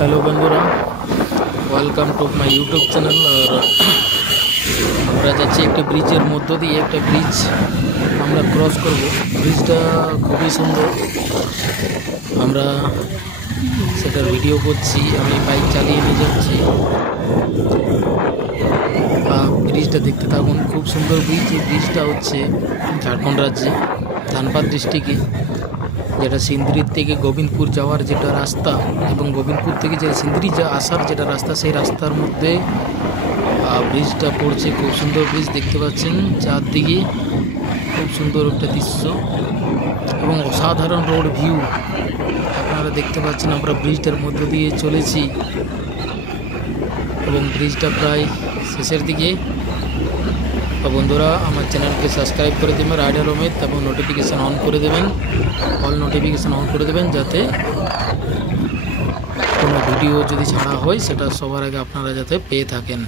Hello बंधुरा welcome to my YouTube channel और আমরা যাচ্ছি একটা ব্রিজের মধ্য দিয়ে একটা ব্রিজ আমরা ক্রস করব। ব্রিজটা খুবই সুন্দর, আমরা সেটার ভিডিও করছি। আমি বাইক চালিয়ে নিয়ে যাচ্ছি, ব্রিজটা দেখতে থাকুন। খুব সুন্দর ব্রিজ। এই ব্রিজটা হচ্ছে ঝাড়খণ্ড রাজ্যে ধানবাদ ডিস্ট্রিক্টে, যেটা সিন্দ্রির থেকে গোবিন্দপুর যাওয়ার যেটা রাস্তা এবং গোবিন্দপুর থেকে যে সিন্দ্রি আসার যেটা রাস্তা, সেই রাস্তার মধ্যে ব্রিজটা পড়ছে। খুব সুন্দর ব্রিজ দেখতে পাচ্ছেন, চারদিকে খুব সুন্দর একটা দৃশ্য এবং অসাধারণ রোড ভিউ আপনারা দেখতে পাচ্ছেন। আমরা ব্রিজটার মধ্য দিয়ে চলেছি এবং ব্রিজটা প্রায় শেষের দিকে। বন্ধুরা আমার চ্যানেলকে সাবস্ক্রাইব করে দেবেন রাইডার অমিত, এবং নোটিফিকেশান অন করে দেবেন, অল নোটিফিকেশান অন করে দেবেন, যাতে কোনো ভিডিও যদি ছাড়া হয় সেটা সবার আগে আপনারা যাতে পেয়ে থাকেন।